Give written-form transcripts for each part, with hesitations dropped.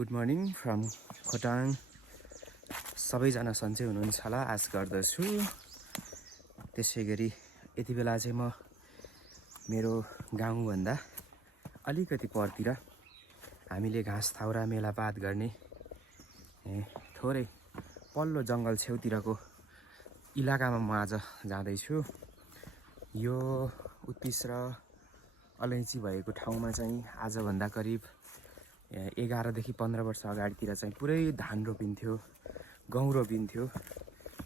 Good morning from Khotang. सबैजना सन्चै हुनुहुन्छ होला आश गर्दछु। त्यसै गरी यति बेला चाहिँ म मेरो गाउँभन्दा अलिकति परतिर हामीले घाँस थाउरा मेलापात गर्ने थोरै पल्लो जङ्गल छेउतिरको इलाकामा म आज जाँदैछु। यो उत्तिस र अलैँची भएको ठाउँमा चाहिँ आजभन्दा करिब 11 देखि 15 वर्ष अगाडितिर चाहिँ पुरै धान रोपिन्थ्यो, गहुँ रोपिन्थ्यो।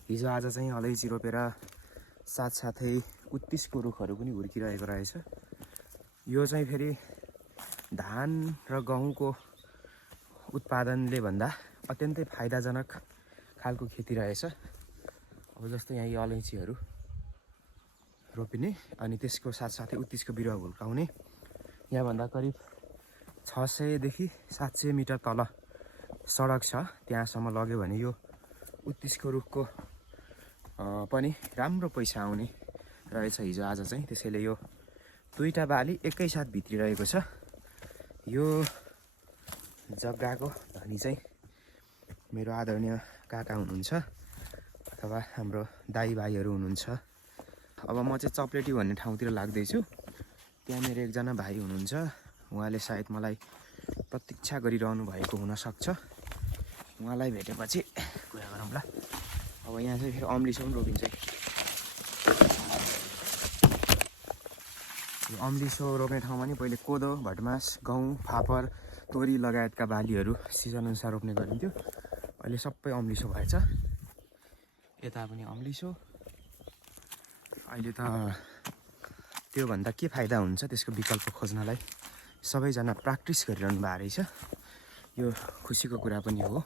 हिजो आज चाहिँ अलैँची रोपेर साथसाथै उत्तिसको रुखहरू पनि हुर्किरहेको रहेछ। यो चाहिँ फेरि धान र गहुँको उत्पादनले भन्दा अत्यन्तै फाइदाजनक खालको खेती रहेछ। अब जस्तो यहाँ यो अलैँचीहरू रोपिने अनि त्यसको साथसाथै उत्तिसको बिरुवा हुर्काउने। यहाँभन्दा करिब 600 देखि 700 मिटर तल सडक छ, त्यहाँसम्म लग्यो भने यो उत्तिसको रुखको पनि राम्रो पैसा आउने रहेछ हिजो आज चाहिँ। त्यसैले यो दुईटा बाली एकैसाथ भित्रिरहेको छ। यो जग्गाको धनी चाहिँ मेरो आदरणीय काका हुनुहुन्छ अथवा हाम्रो दाइ भाइहरू हुनुहुन्छ। अब म चाहिँ चप्लेटी भन्ने ठाउँतिर लाग्दैछु। त्यहाँ मेरो एकजना भाइ हुनुहुन्छ, उहाँले सायद मलाई प्रतीक्षा गरिरहनु भएको हुनसक्छ। उहाँलाई भेटेपछि कुरा गरौँ ल। अब यहाँ चाहिँ फेरि अम्लिसो पनि रोपिन्छ। यो अम्लिसो रोप्ने ठाउँमा नि पहिले कोदो, भटमास, गहुँ, फापर, तोरी लगायतका बालीहरू सिजनअनुसार रोप्ने गरिन्थ्यो। अहिले सबै अम्लिसो भएछ। यता पनि अम्लिसो। अहिले त त्योभन्दा के फाइदा हुन्छ त्यसको विकल्प खोज्नलाई सबैजना प्र्याक्टिस गरिरहनु भएको रहेछ। यो खुसीको कुरा पनि हो।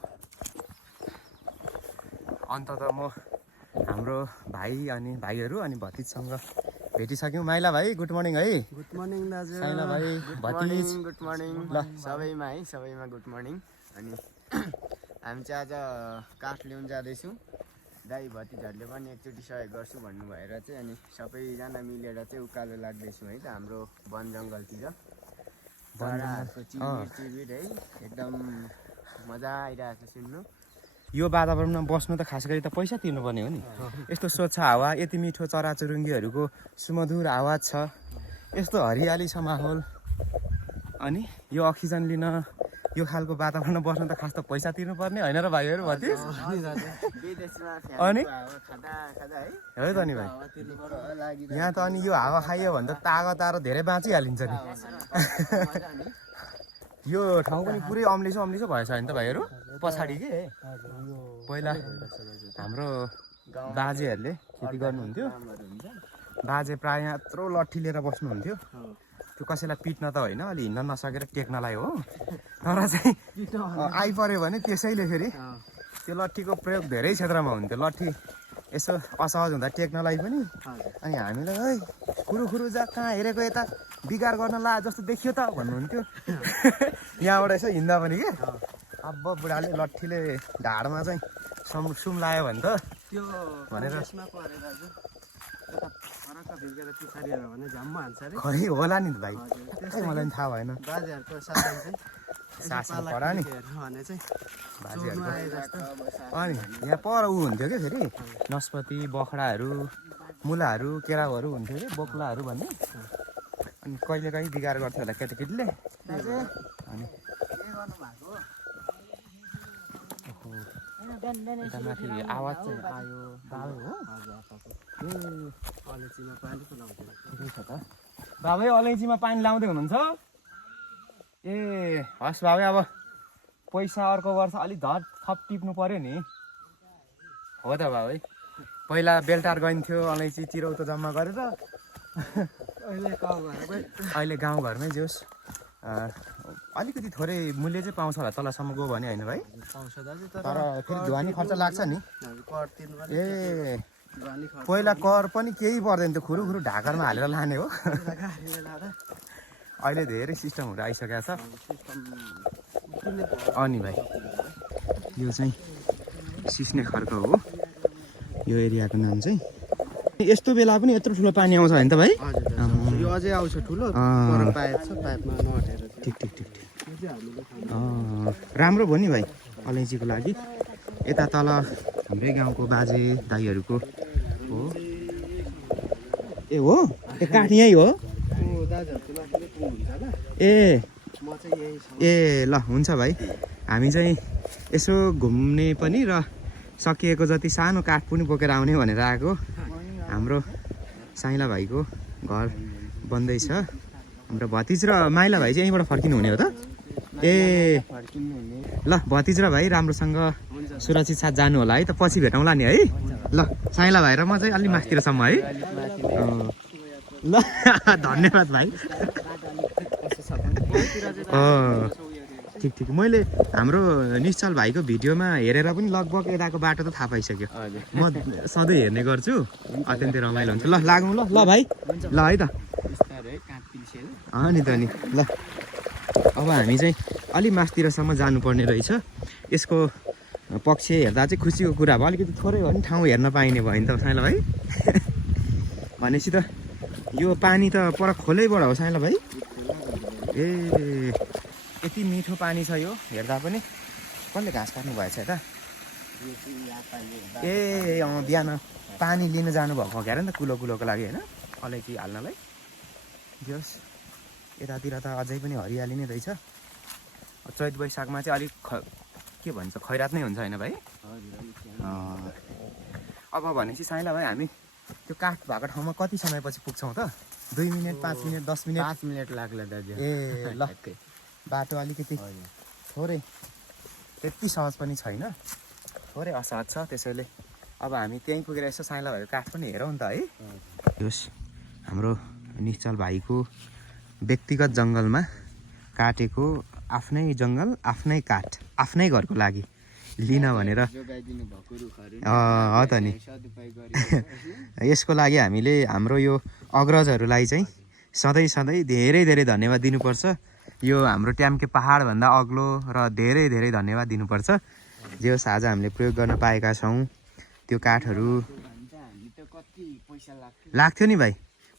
अन्तत म हाम्रो भाइ अनि भाइहरू अनि भतिजसँग भेटिसक्यौँ। माइला भाइ गुड मर्निङ है। गुड मर्निङ दाजु। साइला भाइ भतिज गुड मर्निङ ल सबैमा है, सबैमा गुड मर्निङ। अनि हामी चाहिँ आज काठ ल्याउन जाँदैछौँ। दाइ भतिजहरूले पनि एकचोटि सहयोग गर्छु भन्नु भएर चाहिँ अनि सबैजना मिलेर चाहिँ उकालो लाग्दैछौँ है त हाम्रो वन जङ्गलतिर। चराहरूको चिबिर है, एकदम मजा आइरहेको छ सुन्नु। यो वातावरणमा बस्नु त खास गरी त पैसा तिर्नुपर्ने हो नि। यस्तो स्वच्छ हावा, यति मिठो चराचुरुङ्गीहरूको सुमधुर आवाज छ, यस्तो हरियाली छ माहौल, अनि यो अक्सिजन लिन यो खालको वातावरणमा बस्नु त खास त पैसा तिर्नुपर्ने होइन र भाइहरू भतिज? अनि है त नि भाइ, यहाँ त अनि यो हावा खाइयो भने त तागत धेरै बाँचिहालिन्छ नि। यो ठाउँ पनि पुरै अम्लिसो अम्लिसो भएछ होइन त भाइहरू? पछाडि के पहिला हाम्रो बाजेहरूले खेती गर्नुहुन्थ्यो। बाजे प्राय यत्रो लट्ठी लिएर बस्नुहुन्थ्यो। त्यो कसैलाई पिट्न त होइन, अलि हिँड्न नसकेर टेक्नलाई हो। तर चाहिँ आइपऱ्यो भने त्यसैले फेरि त्यो लट्ठीको प्रयोग धेरै क्षेत्रमा हुन्थ्यो। लट्ठी यसो असहज हुँदा टेक्नलाई पनि। अनि हामीलाई है खुरुखुरु जा कहाँ हेरेको यता बिगार गर्न ला जस्तो देखियो त भन्नुहुन्थ्यो। यहाँबाट यसो हिँड्दा पनि के अब बुढाले लट्ठीले ढाडमा चाहिँ सुम लायो भने त त्यो भनेर खै होला नि भाइ, मलाई पनि थाहा भएन। बाजेहरूको शासन परा नि बाजेहरूको। अनि यहाँ पर ऊ हुन्थ्यो क्या फेरि नस्पति, बखडाहरू, मुलाहरू, केराउहरू हुन्थ्यो कि बोक्लाहरू भन्ने। अनि कहिले कहीँ बिगार गर्थ्यो होला केटाकेटीले। अनि यता माथि आवाज चाहिँ आयो बाबै हो। अलैँचीमा पानी पो लाउँथ्यो। ठिकै छ त बाबै, अलैँचीमा पानी लाउँदै हुनुहुन्छ? ए हस् बाबै, अब पैसा अर्को वर्ष अलिक थप टिप्नु पर्यो नि। हो त बाबै, पहिला बेलटार गइन्थ्यो अलैँची चिरौतो जम्मा गरेर, अहिले गाउँघरमै जोस् अलिकति थोरै मूल्य चाहिँ पाउँछ होला तलसम्म गयो भने होइन भाइ? पाउँछ दाजु, तर फेरि ढुवानी खर्च लाग्छ नि। कर तिर्नुपर्ने। ए पहिला कर पनि केही पर्दैन थियो, खुरुखुरु ढाकरमा हालेर लाने हो। अहिले धेरै सिस्टमहरू आइसकेको छ। अनि भाइ यो चाहिँ सिस्ने खर्क हो, यो एरियाको नाम चाहिँ। यस्तो बेला पनि यत्रो ठुलो पानी आउँछ होइन त भाइ? हजुर, यो अझै आउँछ ठुलो, पर पाइप छ, पाइपमा नअटेर। ठिक ठिक ठिक। राम्रो भयो नि भाइ अलैँचीको लागि। यता तल हाम्रै गाउँको बाजे दाईहरूको हो। ए हो ए काठ यहीँ हो ए ए ल हुन्छ भाइ। हामी चाहिँ यसो घुम्ने पनि र सकिएको जति सानो काठ पनि बोकेर आउने भनेर आएको। हाम्रो साइला भाइको घर बन्दैछ। हाम्रो भतिज र माइला भाइ चाहिँ यहीँबाट फर्किनु हुने हो त? ए ल भतिज र भाइ राम्रोसँग सुरक्षित साथ जानु होला है त, पछि भेटौँला नि है। ल साइला भाइ र म चाहिँ अलिक माथितिरसम्म है। ल धन्यवाद भाइ। ठिक ठिक। मैले हाम्रो निश्चल भाइको भिडियोमा हेरेर पनि लगभग यताको बाटो त थाहा पाइसक्यो। म सधैँ हेर्ने गर्छु, अत्यन्तै रमाइलो हुन्छ। ल लागौँ ल ल भाइ ल है त। नि त नि ल अब हामी चाहिँ अलि मासतिरसम्म जानुपर्ने रहेछ। यसको पक्ष हेर्दा चाहिँ खुसीको कुरा भयो, अलिकति थोरै हो नि ठाउँ हेर्न पाइने भयो नि त साइला भाइ। भनेपछि त यो पानी त पर खोलैबाट हो साइला भाइ? ए यति मिठो पानी छ यो हेर्दा पनि। कसले घाँस काट्नु भएछ त? ए बिहान पानी लिन जानुभएको क्या नि त, कुलो कुलोको लागि होइन, अलैँची हाल्नलाई। दियोस् यतातिर त अझै पनि हरियाली नै रहेछ। चैत वैशाखमा चाहिँ अलिक के भन्छ खैरात नै हुन्छ होइन भाइ? अब भनेपछि साइला भाइ हामी त्यो काठ भएको ठाउँमा कति समयपछि पुग्छौँ त? 2 मिनट 5 मिनट 10 मिनट? 5 मिनट लाग्ला दाजु। ए ल बाटो अलिकति थोरै त्यति सहज पनि छैन, थोरै असहज छ। त्यसैले अब हामी त्यहीँ पुगेर यसो साइला भाइको काठ पनि हेरौँ नि त है। होस् हाम्रो निश्चल भाइको व्यक्तिगत जङ्गलमा काटेको आफ्नै जङ्गल आफ्नै काठ आफ्नै घरको लागि लिन भनेर त नि। यसको लागि हामीले हाम्रो यो अग्रजहरूलाई चाहिँ सधैँ सधैँ धेरै धेरै धन्यवाद दिनुपर्छ। यो हाम्रो ट्याम्के पहाडभन्दा अग्लो र धेरै धेरै धन्यवाद दिनुपर्छ। जे होस् आज हामीले प्रयोग गर्न पाएका छौँ। त्यो काठहरू लाग्थ्यो नि भाइ,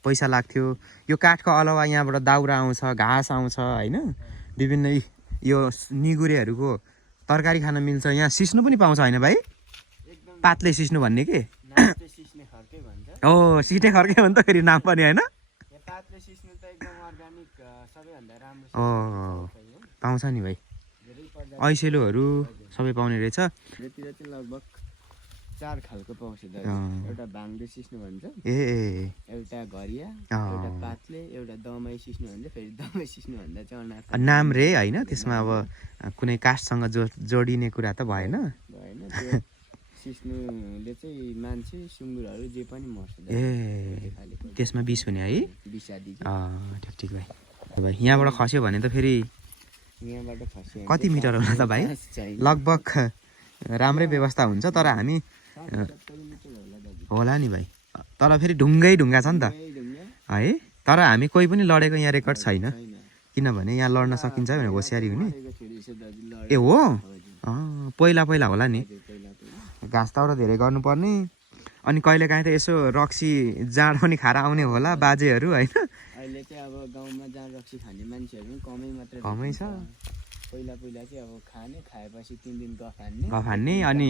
पैसा लाग्थ्यो। यो काठको अलावा यहाँबाट दाउरा आउँछ, घाँस आउँछ होइन, विभिन्न यो निगुरेहरूको तरकारी खान मिल्छ। यहाँ सिस्नु पनि पाउँछ होइन भाइ? पातले सिस्नु भन्ने के? हो सिस्ने खर्के हो नि त फेरि नाम पनि होइन? पाउँछ नि भाइ, ऐसेलुहरू सबै पाउने रहेछ। लगभग 4 खालको पाउँछ दाजु। एउटा भाङले सिस्नु भन्छ, एउटा घरिया, एउटा पातले, एउटा दमाई सिस्नु भन्छ, फेरि दमाई सिस्नु भन्दा चाहिँ अनार नाम रे होइन। त्यसमा अब कुनै काठसँग जोडिने कुरा त भएन। त्यो सिस्नुले चाहिँ मान्छे सुँगुरहरू जे पनि मर्छ। त्यसमा विष हुने है? विषादी। ठिक ठिक भाइ। भाइ यहाँबाट खस्यो भने त फेरि यहाँबाट खस्यो कति मिटर होला त भाइ? लगभग राम्रै व्यवस्था हुन्छ, तर हामी होला नि भाइ। तर फेरि ढुङ्गै ढुङ्गा छ नि त है। तर हामी कोही पनि लडेको यहाँ रेकर्ड छैन, किनभने यहाँ लड्न सकिन्छ भने होसियारी हुने। ए हो पहिला पहिला होला नि, घाँस ताउरा धेरै गर्नुपर्ने। अनि कहिलेकाहीँ त यसो रक्सी जाँड पनि खाएर आउने होला बाजेहरू होइन। अहिले चाहिँ अब गाउँमा जाँड रक्सी खाने मान्छेहरू पनि कमै छ। पहिला चाहिँ अब खाएपछि 3 दिन गफ हान्ने। अनि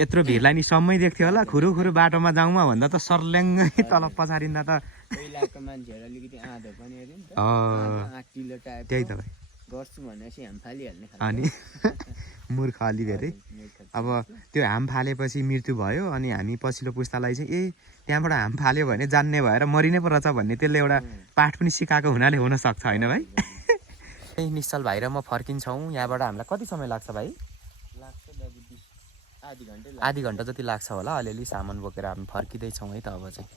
यत्रो भिडलाई नि सम्मै देख्थ्यो होला। खुरु बाटोमा जाउँमा भन्दा त सर्ल्याङ्गै तल पछारिँदा त पहिलाको मान्छेहरू अलिकति आँधो पनि अरे नि त, आँटिलो टाइप त्यही त भाइ गर्छु भनेपछि हाम फालिहाल्ने। अनि मूर्ख अलि धेरै। अब त्यो हाम फालेपछि मृत्यु भयो, अनि हामी पछिल्लो पुस्तालाई चाहिँ त्यहाँबाट हाम फाल्यो भने जान्ने भएर मरिनै पर्छ भन्ने त्यसले एउटा पाठ पनि सिकाएको हुनाले हुनसक्छ होइन भाइ? निश्चल भाइ र म फर्किन्छौँ यहाँबाट। हामीलाई कति समय लाग्छ भाइ? आधी घन्टा आधी घन्टा जति लाग्छ होला। अलिअलि सामान बोकेर हामी फर्किँदैछौँ है त अब चाहिँ।